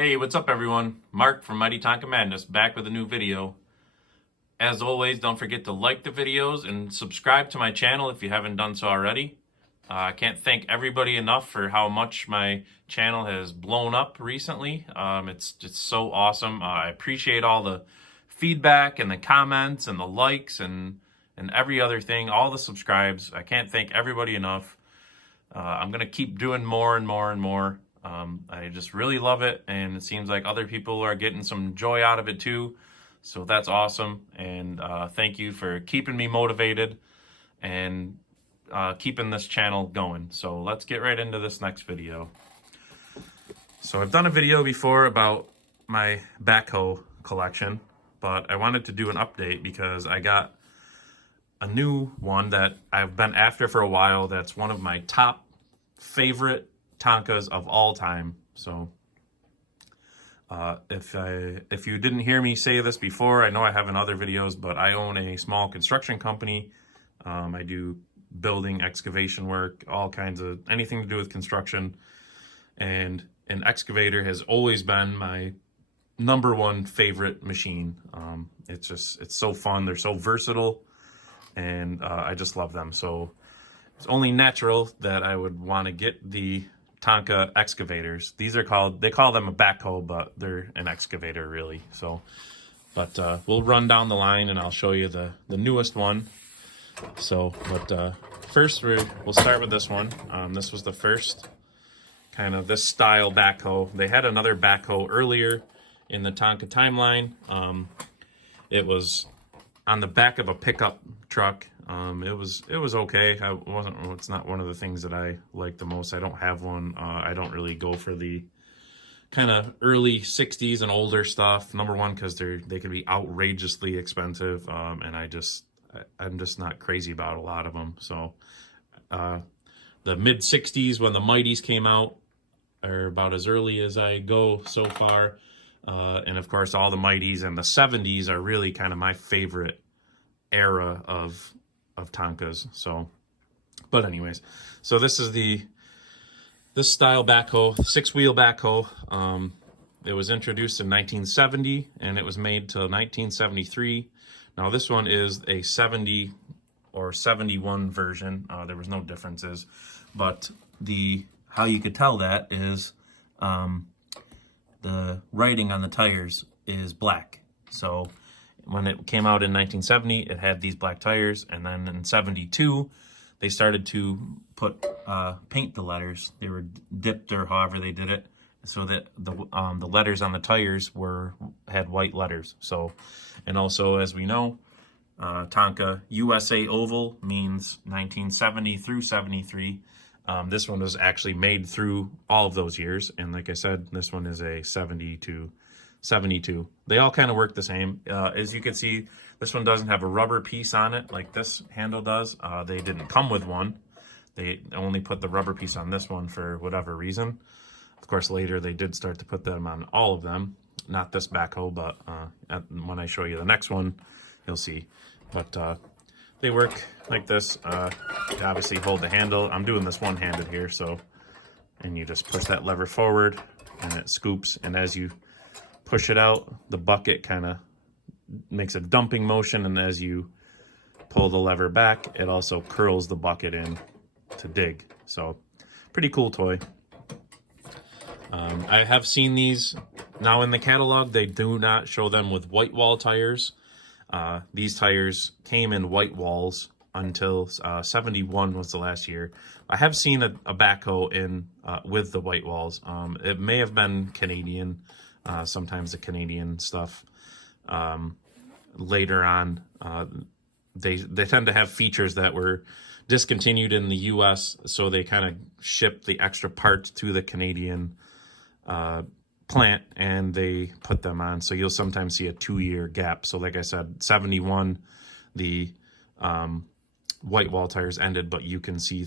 Hey, what's up everyone? Mark from Mighty Tonkamaniacs back with a new video. As always, don't forget to like the videos and subscribe to my channel if you haven't done so already. I can't thank everybody enough for how much my channel has blown up recently. It's just so awesome. I appreciate all the feedback and the comments and the likes and every other thing, all the subscribes. I can't thank everybody enough. I'm going to keep doing more and more and more. I just really love it, and it seems like other people are getting some joy out of it too. So that's awesome, and thank you for keeping me motivated and keeping this channel going. So let's get right into this next video. So I've done a video before about my backhoe collection, but I wanted to do an update because I got a new one that I've been after for a while. That's one of my top favorite Tonkas of all time. So if you didn't hear me say this before, I know I have in other videos, but I own a small construction company. I do building, excavation work, all kinds of anything to do with construction, and an excavator has always been my number one favorite machine. It's so fun. They're so versatile, and I just love them. So it's only natural that I would want to get the Tonka excavators. They call them a backhoe, but they're an excavator really. So, but we'll run down the line and I'll show you the newest one. So, but first we'll start with this one. This was the first kind of this style backhoe. They had another backhoe earlier in the Tonka timeline. It was on the back of a pickup truck. It was okay. It's not one of the things that I like the most. I don't have one. I don't really go for the kind of early 60s and older stuff. Number one, because they can be outrageously expensive, and I'm just not crazy about a lot of them. So the mid 60s when the Mighties came out are about as early as I go so far. And of course all the Mighties and the 70s are really kind of my favorite era of Tonkas. So, but anyways, so this is this style backhoe, 6-wheel backhoe. It was introduced in 1970 and it was made till 1973. Now this one is a 70 or 71 version. There was no differences, but how you could tell that is the writing on the tires is black. So when it came out in 1970, it had these black tires, and then in 72, they started to paint the letters. They were dipped or however they did it, so that the letters on the tires had white letters. So, and also as we know, Tonka USA Oval means 1970 through 73. This one was actually made through all of those years, and like I said, this one is a 70 to 72. They all kind of work the same. As you can see, this one doesn't have a rubber piece on it like this handle does. They didn't come with one. They only put the rubber piece on this one for whatever reason. Of course, later they did start to put them on all of them. Not this backhoe, but when I show you the next one, you'll see. But they work like this. You obviously hold the handle. I'm doing this one-handed here, so, and you just push that lever forward and it scoops, and as you push it out, the bucket kind of makes a dumping motion, and as you pull the lever back, it also curls the bucket in to dig. So pretty cool toy. I have seen these now in the catalog. They do not show them with white wall tires. These tires came in white walls until 71 was the last year. I have seen a backhoe with the white walls. It may have been Canadian. Sometimes the Canadian stuff later on, they tend to have features that were discontinued in the US, so they kind of ship the extra parts to the Canadian plant and they put them on. So you'll sometimes see a 2-year gap. So like I said, 71, the white wall tires ended, but you can see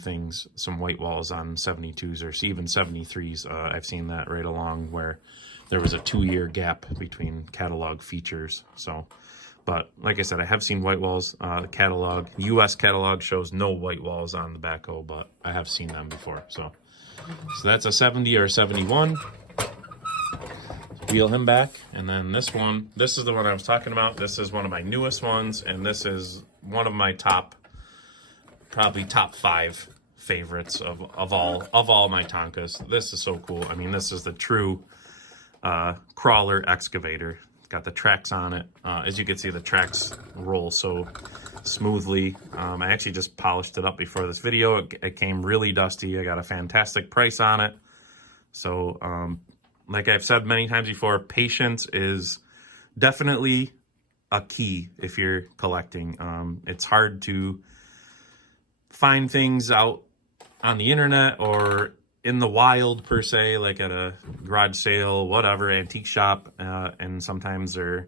some white walls on 72s or even 73s. I've seen that right along where there was a 2-year gap between catalog features. So, but like I said, I have seen white walls. The US catalog shows no white walls on the backhoe, but I have seen them before. So that's a 70 or 71. wheel him back. And then this one, this is the one I was talking about. This is one of my newest ones, and this is one of my probably top 5 favorites of all my Tonkas. This is so cool. I mean, this is the true crawler excavator. It's got the tracks on it. As you can see, the tracks roll so smoothly. I actually just polished it up before this video. It came really dusty. I got a fantastic price on it. So, like I've said many times before, patience is definitely a key if you're collecting. It's hard to find things out on the internet or in the wild per se, like at a garage sale, whatever, antique shop, and sometimes they're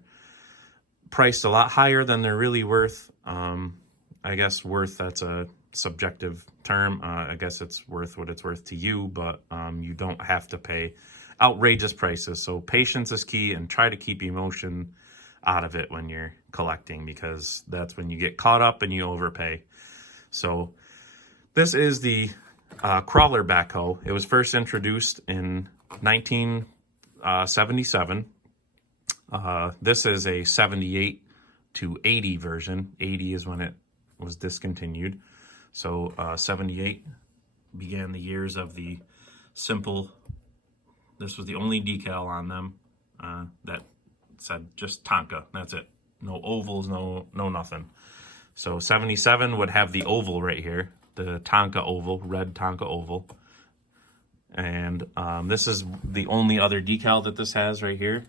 priced a lot higher than they're really worth. I guess worth, that's a subjective term. I guess it's worth what it's worth to you, but you don't have to pay outrageous prices. So patience is key, and try to keep emotion out of it when you're collecting, because that's when you get caught up and you overpay. So this is the crawler backhoe. It was first introduced in 1977. This is a 78 to 80 version. 80 is when it was discontinued. So 78 began the years of the simple. This was the only decal on them that said just Tonka. That's it. No ovals, no nothing. So 77 would have the oval right here, the Tonka oval, red Tonka oval. And this is the only other decal that this has right here.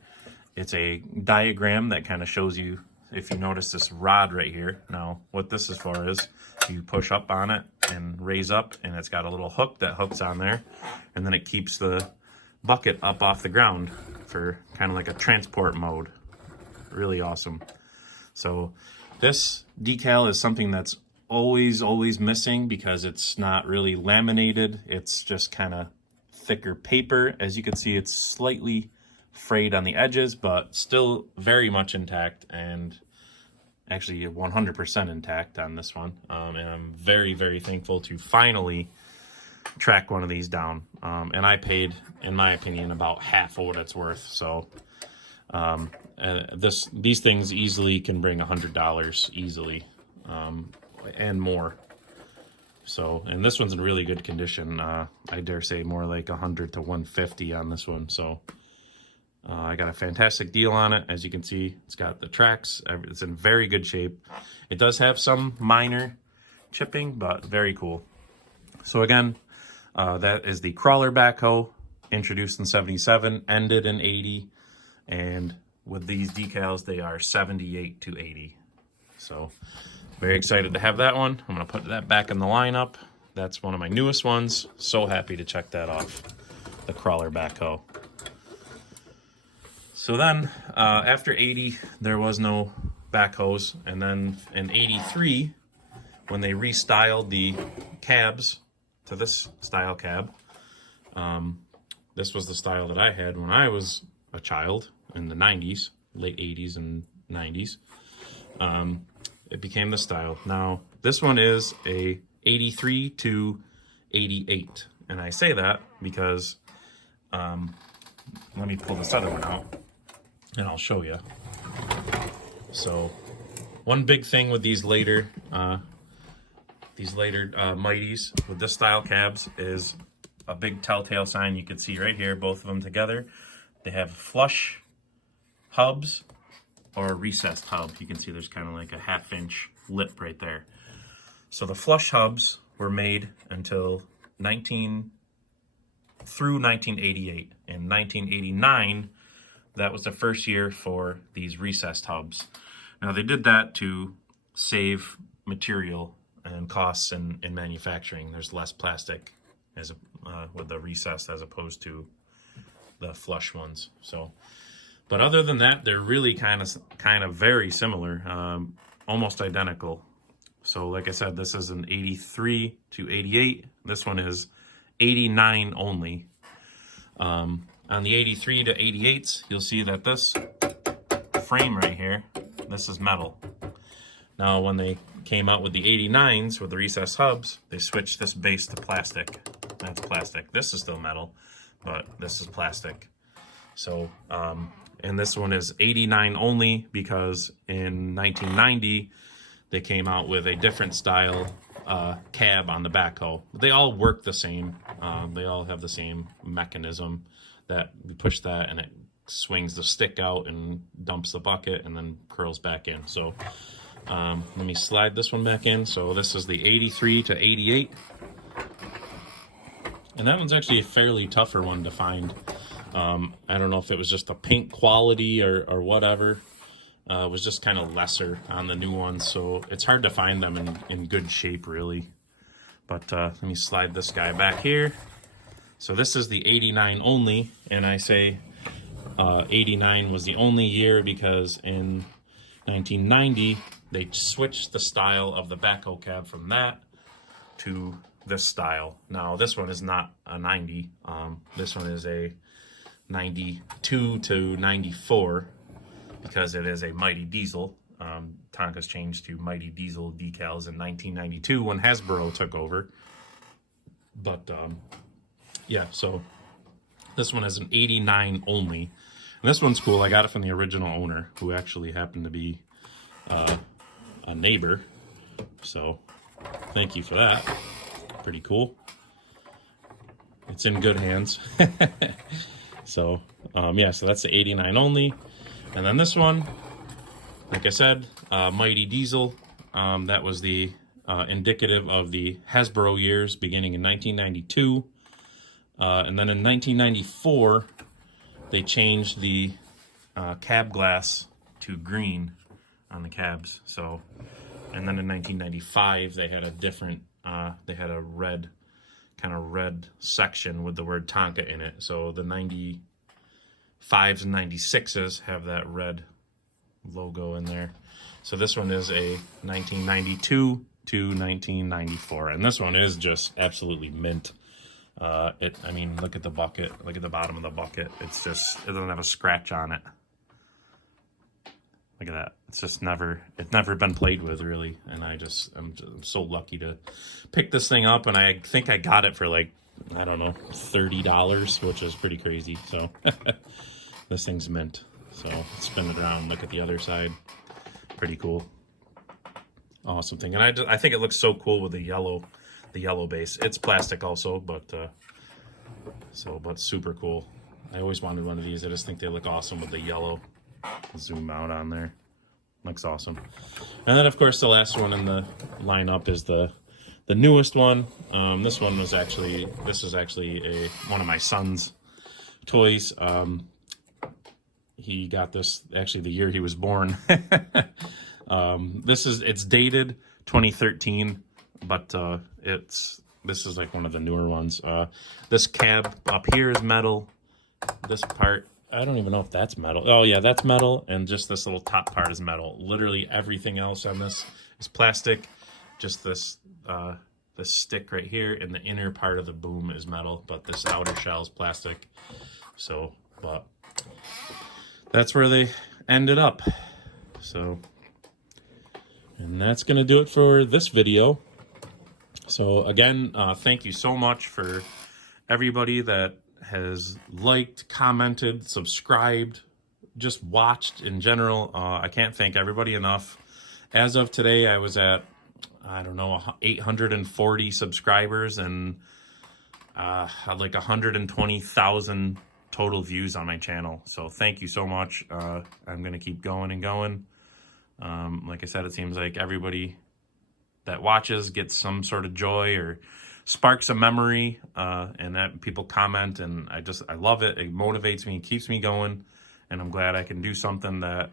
It's a diagram that kind of shows you, if you notice this rod right here. Now, what this is for is you push up on it and raise up, and it's got a little hook that hooks on there, and then it keeps the bucket up off the ground for kind of like a transport mode. Really awesome. So this decal is something that's always missing, because it's not really laminated. It's just kind of thicker paper. As you can see, it's slightly frayed on the edges, but still very much intact, and actually 100% intact on this one. And I'm very thankful to finally track one of these down. And I paid, in my opinion, about half of what it's worth. So these things easily can bring $100 easily, and more. So, and this one's in really good condition. I dare say more like 100 to 150 on this one. So I got a fantastic deal on it. As you can see, it's got the tracks. It's in very good shape. It does have some minor chipping, but very cool. So again, that is the crawler backhoe, introduced in 77, ended in 80, and with these decals, they are 78 to 80. So very excited to have that one. I'm going to put that back in the lineup. That's one of my newest ones. So happy to check that off, the crawler backhoe. So then, after 80, there was no backhoes. And then in 83, when they restyled the cabs to this style cab, this was the style that I had when I was a child in the 90s, late 80s and 90s. It became the style. Now, this one is a 83 to 88. And I say that because, let me pull this other one out and I'll show you. So, one big thing with these later Mighties with this style cabs is a big telltale sign you can see right here, both of them together. They have flush hubs or a recessed hub. You can see there's kind of like a 1/2 inch lip right there. So the flush hubs were made until 1988. In 1989, that was the first year for these recessed hubs. Now they did that to save material and costs in manufacturing. There's less plastic with the recessed as opposed to the flush ones. So, but other than that, they're really kind of very similar, almost identical. So like I said, this is an 83 to 88. This one is 89 only. On the 83 to 88s, you'll see that this frame right here, this is metal. Now, when they came out with the 89s with the recessed hubs, they switched this base to plastic. That's plastic. This is still metal, but this is plastic. So, and this one is 89 only because in 1990, they came out with a different style cab on the backhoe. They all work the same. They all have the same mechanism that we push that and it swings the stick out and dumps the bucket and then curls back in. So let me slide this one back in. So this is the 83 to 88. And that one's actually a fairly tougher one to find. I don't know if it was just the paint quality or whatever. It was just kind of lesser on the new ones, so it's hard to find them in good shape, really. But let me slide this guy back here. So this is the 89 only, and I say 89 was the only year because in 1990, they switched the style of the backhoe cab from that to this style. Now, this one is not a 90. This one is a 92 to 94 because it is a Mighty Diesel. Tonka's changed to Mighty Diesel decals in 1992 when Hasbro took over. But yeah, so this one is an 89 only. And this one's cool. I got it from the original owner, who actually happened to be a neighbor. So thank you for that. Pretty cool. It's in good hands. So yeah, so that's the 89 only. And then this one, like I said, Mighty Diesel. That was the indicative of the Hasbro years beginning in 1992. And then in 1994, they changed the cab glass to green on the cabs. So, and then in 1995, they had a different, they had a red, kind of red section with the word Tonka in it. So the 95s and 96s have that red logo in there. So this one is a 1992 to 1994. And this one is just absolutely mint. I mean, look at the bucket, look at the bottom of the bucket. It's just, it doesn't have a scratch on it. Look at that. It's just it's never been played with, really. And I'm so lucky to pick this thing up. And I think I got it for like, I don't know, $30, which is pretty crazy. So this thing's mint. So spin it around, look at the other side. Pretty cool. Awesome thing. And I think it looks so cool with the yellow base. It's plastic also, but super cool. I always wanted one of these. I just think they look awesome with the yellow. Zoom out on there. Looks awesome. And then of course the last one in the lineup is the newest one. This is actually one of my son's toys. He got this actually the year he was born. It's dated 2013, but this is like one of the newer ones. This cab up here is metal. This part, I don't even know if that's metal. Oh yeah, that's metal, and just this little top part is metal. Literally everything else on this is plastic. Just this stick right here, and the inner part of the boom is metal, but this outer shell is plastic. So, but that's where they ended up. So, and that's gonna do it for this video. So again, thank you so much for everybody that has liked, commented, subscribed, just watched in general. I can't thank everybody enough. As of today, I was at, I don't know, 840 subscribers and like 120,000 total views on my channel. So thank you so much. I'm going to keep going and going. Like I said, it seems like everybody that watches gets some sort of joy or sparks a memory, and that people comment, and I love it. It motivates me, keeps me going, and I'm glad I can do something that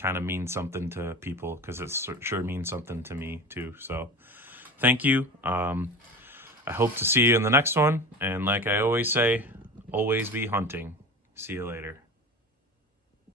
kind of means something to people, because it sure means something to me too. So thank you. I hope to see you in the next one, and like I always say, always be hunting. See you later.